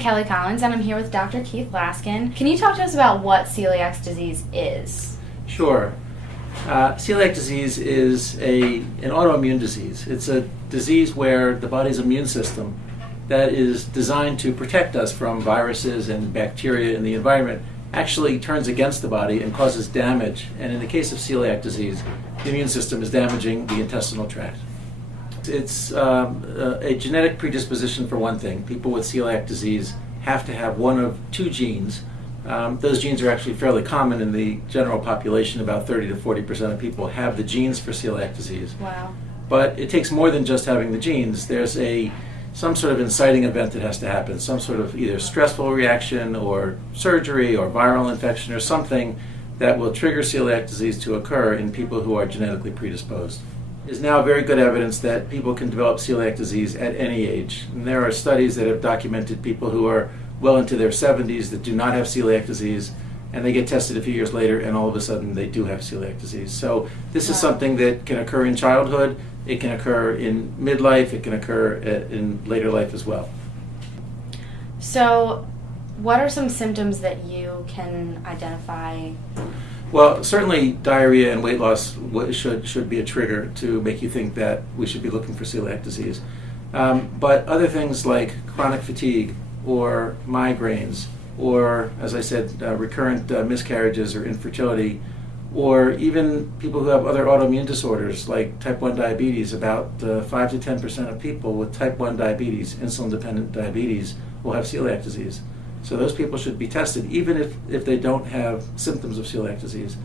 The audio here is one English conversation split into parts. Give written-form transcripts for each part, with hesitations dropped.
Kelly Collins, and I'm here with Dr. Keith Laskin. Can you talk to us about what celiac disease is? Sure. Celiac disease is an autoimmune disease. It's a disease where the body's immune system that is designed to protect us from viruses and bacteria in the environment actually turns against the body and causes damage. And in the case of celiac disease, the immune system is damaging the intestinal tract. It's a genetic predisposition for one thing. People with celiac disease have to have one of two genes. Those genes are actually fairly common in the general population. About 30 to 40% of people have the genes for celiac disease. Wow. But it takes more than just having the genes. There's some sort of inciting event that has to happen, some sort of either stressful reaction or surgery or viral infection or something that will trigger celiac disease to occur in people who are genetically predisposed. There's now very good evidence that people can develop celiac disease at any age. And there are studies that have documented people who are well into their 70s that do not have celiac disease, and they get tested a few years later and all of a sudden they do have celiac disease. So this is something that can occur in childhood, it can occur in midlife, it can occur in later life as well. So what are some symptoms that you can identify? Well, certainly diarrhea and weight loss should be a trigger to make you think that we should be looking for celiac disease. But other things like chronic fatigue or migraines or, as I said, recurrent miscarriages or infertility, or even people who have other autoimmune disorders like type 1 diabetes. About 5 to 10% of people with type 1 diabetes, insulin-dependent diabetes, will have celiac disease. So those people should be tested, even if they don't have symptoms of celiac disease.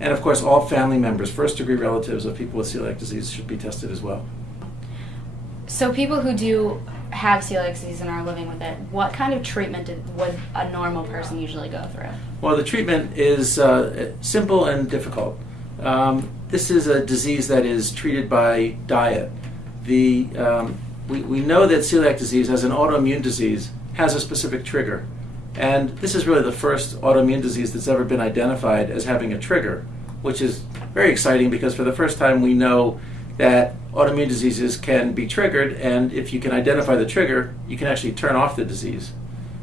And of course, all family members, first-degree relatives of people with celiac disease should be tested as well. So people who do have celiac disease and are living with it, what kind of treatment would a normal person usually go through? Well, the treatment is simple and difficult. This is a disease that is treated by diet. We know that celiac disease, as an autoimmune disease, has a specific trigger. And this is really the first autoimmune disease that's ever been identified as having a trigger, which is very exciting because for the first time we know that autoimmune diseases can be triggered, and if you can identify the trigger, you can actually turn off the disease.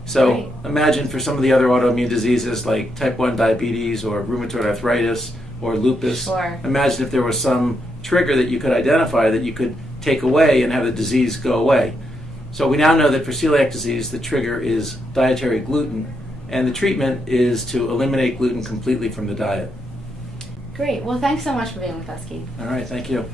So imagine for some of the other autoimmune diseases like type 1 diabetes or rheumatoid arthritis or lupus, imagine if there was some trigger that you could identify that you could take away and have the disease go away. So we now know that for celiac disease, the trigger is dietary gluten, and the treatment is to eliminate gluten completely from the diet. Great. Well, thanks so much for being with us, Keith. All right, thank you.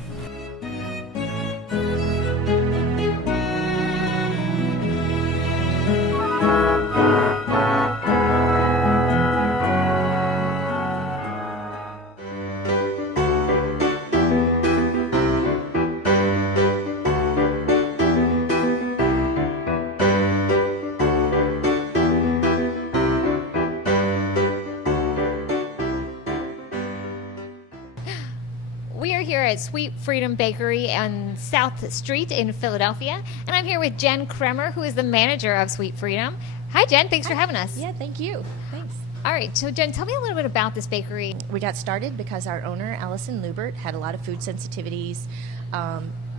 We are here at Sweet Freedom Bakery on South Street in Philadelphia, and I'm here with Jen Kremer, who is the manager of Sweet Freedom. Hi, Jen. Thanks for having us. Yeah, thank you. Thanks. All right, so Jen, tell me a little bit about this bakery. We got started because our owner, Allison Lubert, had a lot of food sensitivities,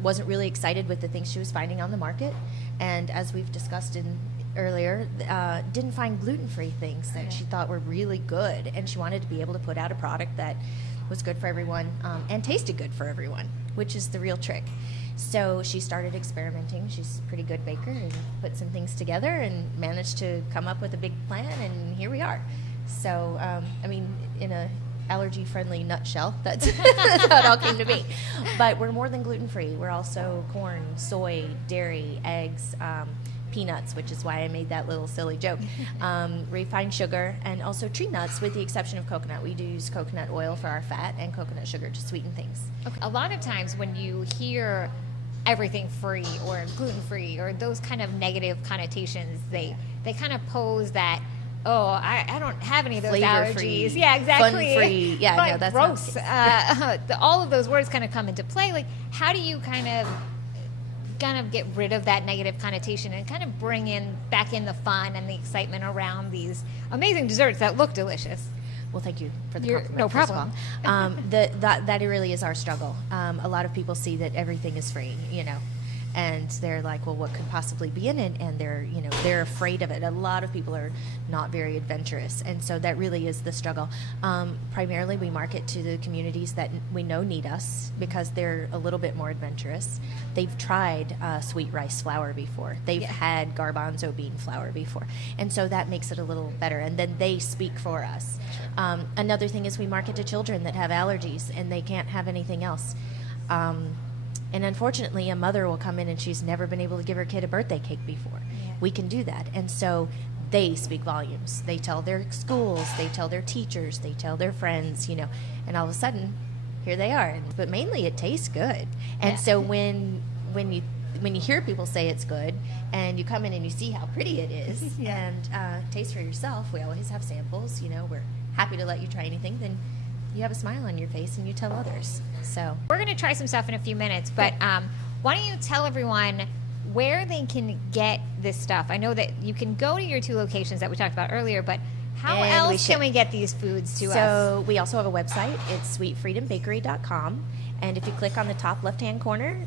wasn't really excited with the things she was finding on the market, and as we've discussed earlier, didn't find gluten-free things that she thought were really good, and she wanted to be able to put out a product that was good for everyone and tasted good for everyone, which is the real trick. So she started experimenting. She's a pretty good baker and put some things together and managed to come up with a big plan, and here we are. So, in a allergy-friendly nutshell, that's how it all came to be. But we're more than gluten-free. We're also corn, soy, dairy, eggs, peanuts, which is why I made that little silly joke, refined sugar, and also tree nuts, with the exception of coconut. We do use coconut oil for our fat and coconut sugar to sweeten things. Okay. A lot of times when you hear everything free or gluten-free or those kind of negative connotations, they kind of pose that, oh, I don't have any of those Flavor-free, allergies. Yeah, exactly. fun-free. Yeah, but no, that's gross. not All of those words kind of come into play. Like, how do you kind of get rid of that negative connotation and kind of bring back in the fun and the excitement around these amazing desserts that look delicious? Well, thank you for the compliment. No problem. First of all. That really is our struggle. A lot of people see that everything is free, and they're like, well, what could possibly be in it? And they're afraid of it. A lot of people are not very adventurous, and so that really is the struggle. Primarily, we market to the communities that we know need us because they're a little bit more adventurous. They've tried sweet rice flour before. They've had garbanzo bean flour before, and so that makes it a little better. And then they speak for us. Another thing is we market to children that have allergies and they can't have anything else. And unfortunately, a mother will come in and she's never been able to give her kid a birthday cake before. Yeah. We can do that. And so they speak volumes. They tell their schools, they tell their teachers, they tell their friends, and all of a sudden, here they are. But mainly it tastes good. And so when you hear people say it's good and you come in and you see how pretty it is and taste for yourself, we always have samples, we're happy to let you try anything, then you have a smile on your face and you tell others. So we're going to try some stuff in a few minutes, but why don't you tell everyone where they can get this stuff? I know that you can go to your 2 locations that we talked about earlier, but how else can we get these foods to us? So we also have a website. It's sweetfreedombakery.com. And if you click on the top left-hand corner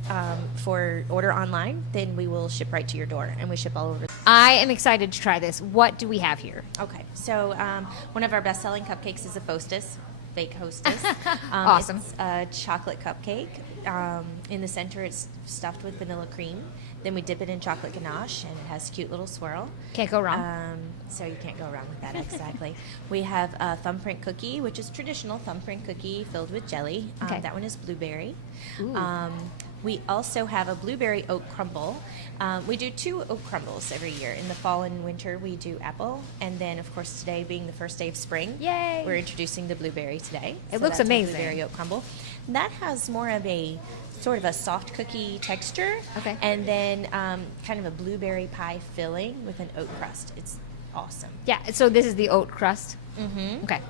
for order online, then we will ship right to your door, and we ship all over. I am excited to try this. What do we have here? Okay, so one of our best-selling cupcakes is a fake hostess. Awesome. It's a chocolate cupcake. In the center, it's stuffed with vanilla cream. Then we dip it in chocolate ganache, and it has a cute little swirl. Can't go wrong. So you can't go wrong with that, exactly. We have a thumbprint cookie, which is traditional thumbprint cookie filled with jelly. Okay. That one is blueberry. We also have a blueberry oat crumble. We do 2 oat crumbles every year. In the fall and winter, we do apple. And then, of course, today being the first day of spring, yay! We're introducing the blueberry today. It looks amazing. Blueberry oat crumble. That has more of a sort of a soft cookie texture. Okay. And then kind of a blueberry pie filling with an oat crust. It's awesome. Yeah, so this is the oat crust. Mm-hmm. Okay.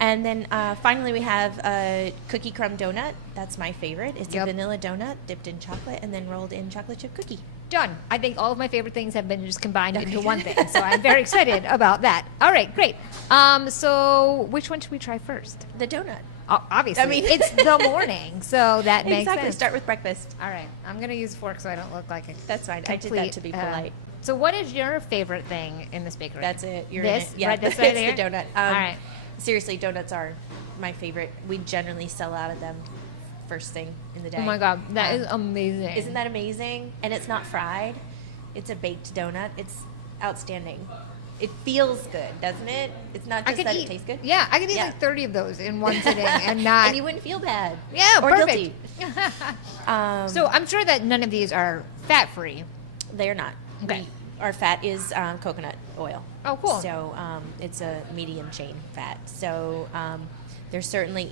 And then finally we have a cookie crumb donut. That's my favorite. It's a vanilla donut dipped in chocolate and then rolled in chocolate chip cookie. Done. I think all of my favorite things have been just combined into one thing, so I'm very excited about that. All right, great. So which one should we try first? The donut. Obviously. I mean, it's the morning, so that makes sense. Start with breakfast. All right. I'm going to use a fork so I don't look like a That's fine. I did that to be polite. So what is your favorite thing in this bakery? That's it. This? In it. Yeah, right, this right it's the donut. All right. Seriously, donuts are my favorite. We generally sell out of them first thing in the day. Oh my God, that is amazing. Isn't that amazing? And it's not fried. It's a baked donut. It's outstanding. It feels good, doesn't it? It's not just that it tastes good. Yeah, I could eat like 30 of those in one sitting and not. And you wouldn't feel bad. Yeah, or perfect. guilty. So I'm sure that none of these are fat-free. They are not. Okay. Our fat is coconut oil. Oh, cool. So it's a medium chain fat. So there's certainly,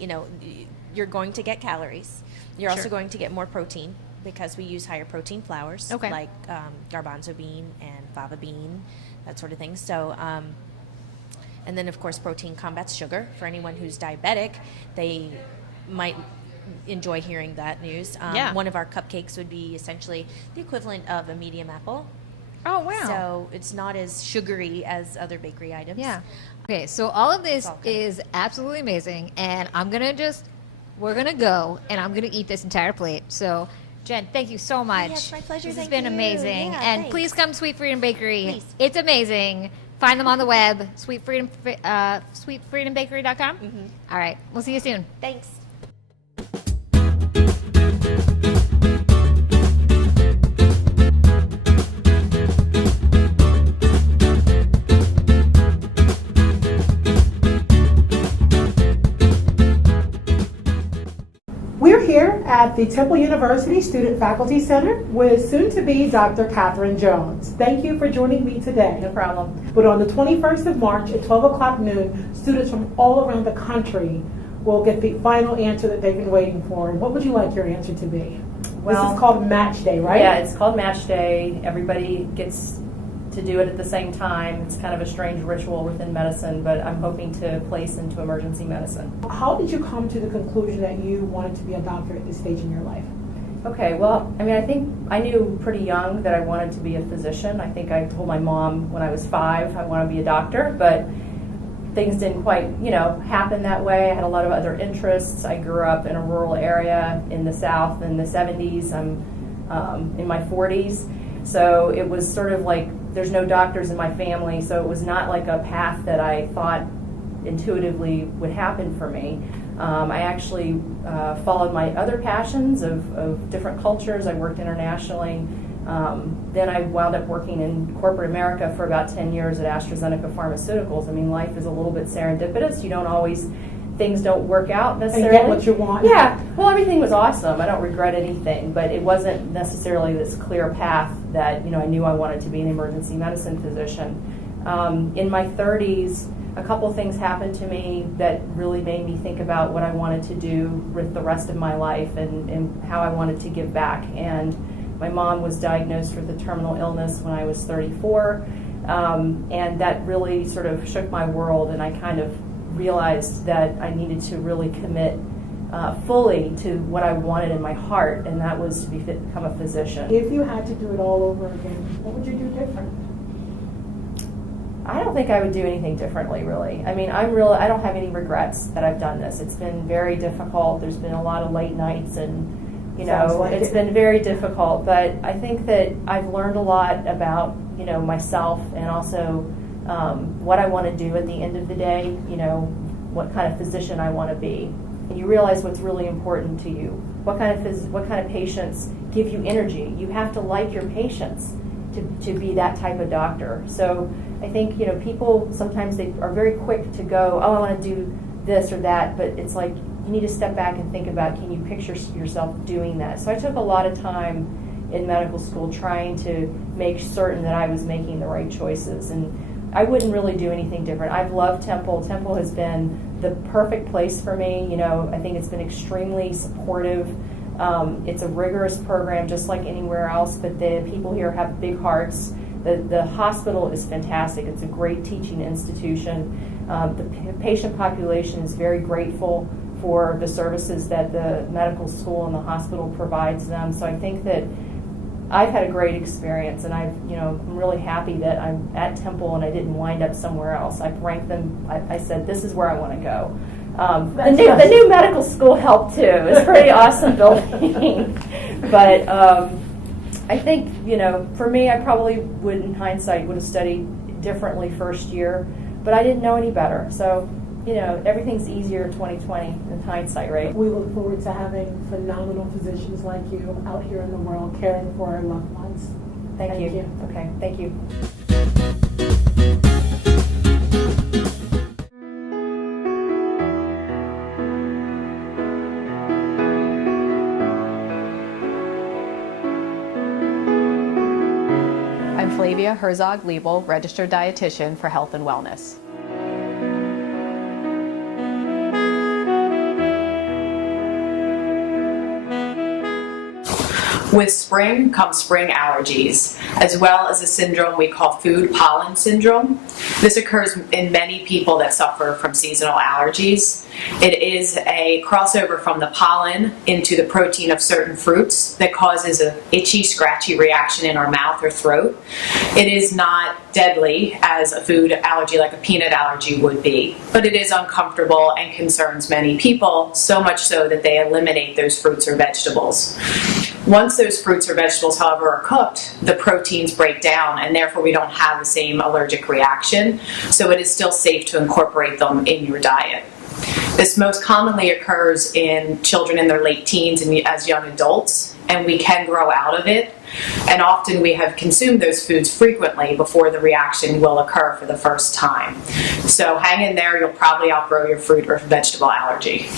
you're going to get calories. You're also going to get more protein because we use higher protein flours like garbanzo bean and fava bean, that sort of thing. So, and then of course protein combats sugar. For anyone who's diabetic, they might enjoy hearing that news. One of our cupcakes would be essentially the equivalent of a medium apple. Oh, wow. So it's not as sugary as other bakery items. Yeah. Okay, so all of this is absolutely amazing, and we're going to go, and I'm going to eat this entire plate. So, Jen, thank you so much. Yes, my pleasure. This has been amazing. Yeah, and thanks. please come to Sweet Freedom Bakery. Please. It's amazing. Find them on the web, sweetfreedombakery.com. Mm-hmm. All right, we'll see you soon. Thanks. We're here at the Temple University Student Faculty Center with soon-to-be Dr. Catherine Jones. Thank you for joining me today. No problem. But on the 21st of March at 12 o'clock noon, students from all around the country will get the final answer that they've been waiting for. What would you like your answer to be? Well, this is called Match Day, right? Yeah, it's called Match Day. Everybody gets to do it at the same time. It's kind of a strange ritual within medicine, but I'm hoping to place into emergency medicine. How did you come to the conclusion that you wanted to be a doctor at this stage in your life? Okay, well, I think I knew pretty young that I wanted to be a physician. I think I told my mom when I was 5 I want to be a doctor, but things didn't quite, happen that way. I had a lot of other interests. I grew up in a rural area in the South in the 70s. I'm in my 40s. So it was sort of like there's no doctors in my family, so it was not like a path that I thought intuitively would happen for me. I actually followed my other passions of different cultures. I worked internationally. Then I wound up working in corporate America for about 10 years at AstraZeneca Pharmaceuticals. I mean, life is a little bit serendipitous. You don't always, things don't work out necessarily. And get what you want. Yeah, well, everything was awesome. I don't regret anything, but it wasn't necessarily this clear path that, I knew I wanted to be an emergency medicine physician. In my 30s, a couple things happened to me that really made me think about what I wanted to do with the rest of my life and how I wanted to give back. And my mom was diagnosed with a terminal illness when I was 34, and that really sort of shook my world, and I kind of realized that I needed to really commit fully to what I wanted in my heart, and that was to become a physician. If you had to do it all over again, what would you do different? I don't think I would do anything differently, really. I mean, I don't have any regrets that I've done this. It's been very difficult. There's been a lot of late nights, and it's been very difficult. But I think that I've learned a lot about myself, and also what I want to do at the end of the day. What kind of physician I want to be. And you realize what's really important to you. What kind of patients give you energy? You have to like your patients to be that type of doctor. So I think people sometimes they are very quick to go, oh, I want to do this or that, but it's like you need to step back and think about, can you picture yourself doing that? So I took a lot of time in medical school trying to make certain that I was making the right choices, and I wouldn't really do anything different. I've loved Temple. Temple has been the perfect place for me. I think it's been extremely supportive. It's a rigorous program just like anywhere else, but the people here have big hearts. The hospital is fantastic. It's a great teaching institution. The patient population is very grateful for the services that the medical school and the hospital provides them. So I think that I've had a great experience, and I'm really happy that I'm at Temple and I didn't wind up somewhere else. I've ranked them. I said, this is where I want to go. The new medical school helped too. It's a pretty awesome building. But I think, for me, I probably would, in hindsight, would have studied differently first year, but I didn't know any better. So, everything's easier in 2020 in hindsight, right? We look forward to having phenomenal physicians like you out here in the world caring for our loved ones. Thank you. Okay, thank you. I'm Flavia Herzog-Liebel, registered dietitian for Health and Wellness. With spring comes spring allergies, as well as a syndrome we call food pollen syndrome. This occurs in many people that suffer from seasonal allergies. It is a crossover from the pollen into the protein of certain fruits that causes an itchy, scratchy reaction in our mouth or throat. It is not deadly as a food allergy like a peanut allergy would be, but it is uncomfortable and concerns many people, so much so that they eliminate those fruits or vegetables. Once those fruits or vegetables, however, are cooked, the proteins break down, and therefore we don't have the same allergic reaction, so it is still safe to incorporate them in your diet. This most commonly occurs in children in their late teens and as young adults, and we can grow out of it, and often we have consumed those foods frequently before the reaction will occur for the first time. So hang in there, you'll probably outgrow your fruit or vegetable allergy.